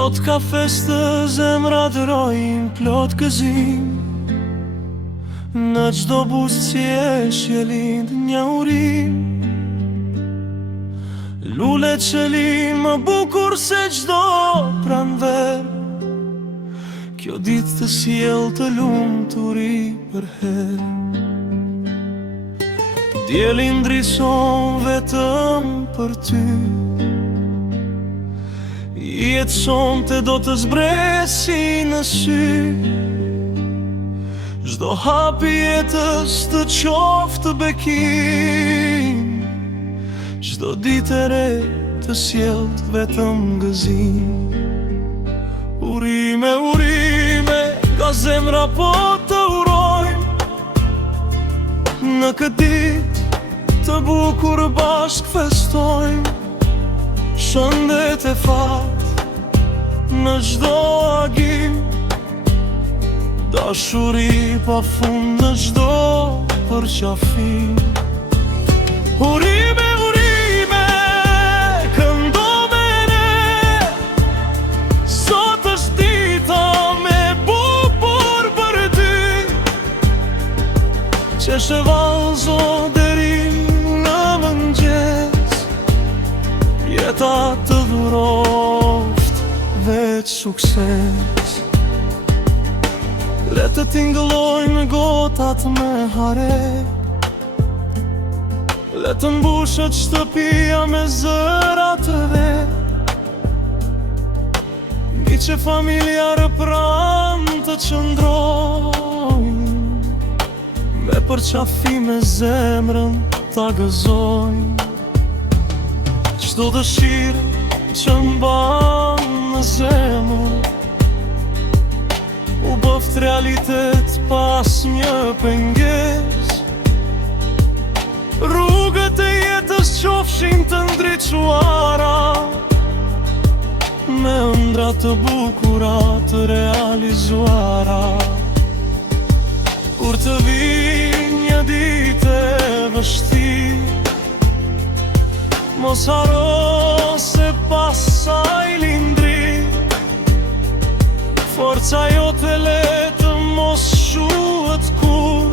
Sot ka festë, zemra dërojnë plot gëzim. Në gjdo buzëqeshje lind një urim. Lule qeli më bukur se gjdo pranver. Kjo ditë të sjell të lumturi për her. Dielli ndrison vetëm për ty. Jetë sonte do të zbresi në sy. Çdo hap i jetës të qoftë bekim. Çdo ditë e re të sjellë vetëm gëzim. Urime, urime, ka zemra po të urojmë. Në këtë ditë të bukur bashk festojmë. Shëndet e fat në gjdo agim. Dashuri pa fund në gjdo përqafim. Urime, urime, këndo me ne. Sot është dita me bukur për ty. Qeshe valzo deri në mëngjes. Jeta të dhuroft veç sukses. Le të tingëllojnë gotat me hare. Le të mbushet shtëpia me zëra të ve. Mi që familjarë pranë të qëndrojnë. Me përqafime zemrën ta gëzojnë. Çdo dëshirë që mban në zemër u bëft realitet pas një penges. Rrugët e jetës qofshin të ndriçuara me ëndra të bukura të realizuara. Kur të vijë një ditë e vështirë, mos haro se pasaj lindri. Forca jote le të mos shuhet kur.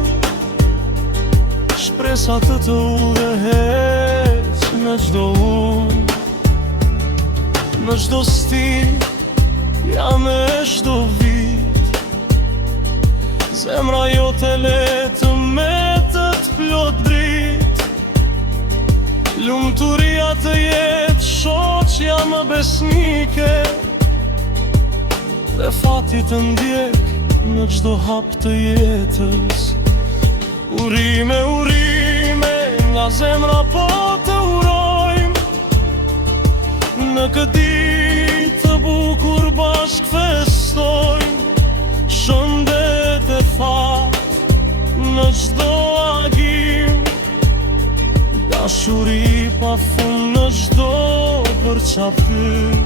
Shpresa të të udhëheq në gjdo unë. Në gjdo stil, ja me gjdo vit. Zemra jote le të metët plot drit. Lumturia të jetë shoqja më besnike. Dhe fati të ndjek në gjdo hap të jetës. Urime, urime, nga zemra po të urojmë. Në këtë ditë të bukur bashk festojmë. Shëndet e fat në gjdo agim. Dashuri pa fund në gjdo përqafim.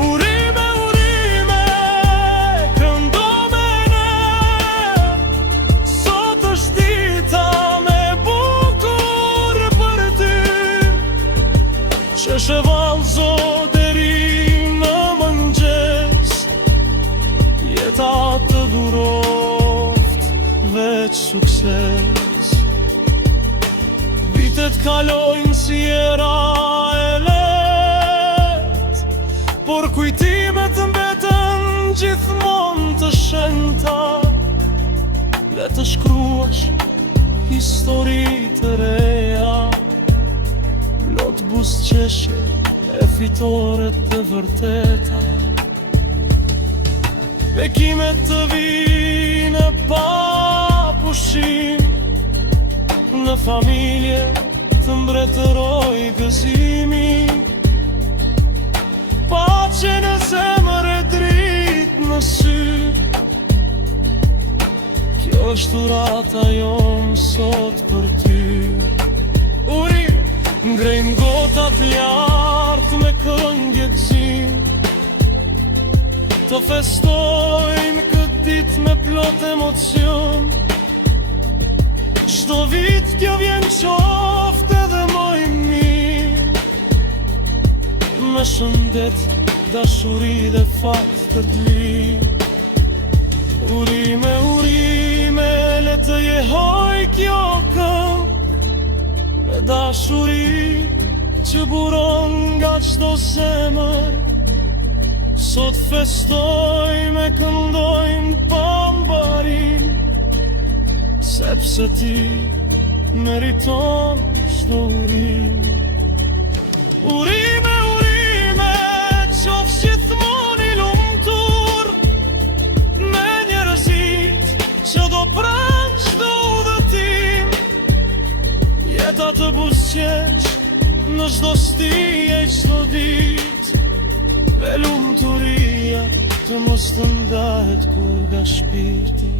Urime, urime, këndo me ne. Sot është dita me bukur për ty. Qeshe valzo deri në mëngjes. Jeta të dhuroft veç sukses. Vitet kalojnë si era e let, por kujtimet mbeten gjithmonë të shenjta. Le të shkruash histori të reja, plot buzëqeshje e fitore të vërteta. Bekimet të vijnë pa pushim. Në familje të mbretëroj gëzimi. Pace në zemër e drit në sy. Kjo është urata jonë sot për ty. Urim, ngrejnë gotat lartë me këngje gëzim. Të festojmë këtë ditë me plot emocion. Çdo vit kjo vjen qoftë edhe më i mirë. Me shëndet dashuri dhe fat të lirë. Urime, urime, le të jehoj kjo këngë me dashuri që buron nga çdo zemër. Sot festojmë e këndojmë pa mbarim, sepse ti meriton çdo urim. Urime, urime, qofsh gjithmonë i lumtur me njerëzit që do pranë çdo udhëtim. Jeta të buzëqesh në çdo stije çdo ditë, dhe lumturia të mos të ndahet kur nga shpirti.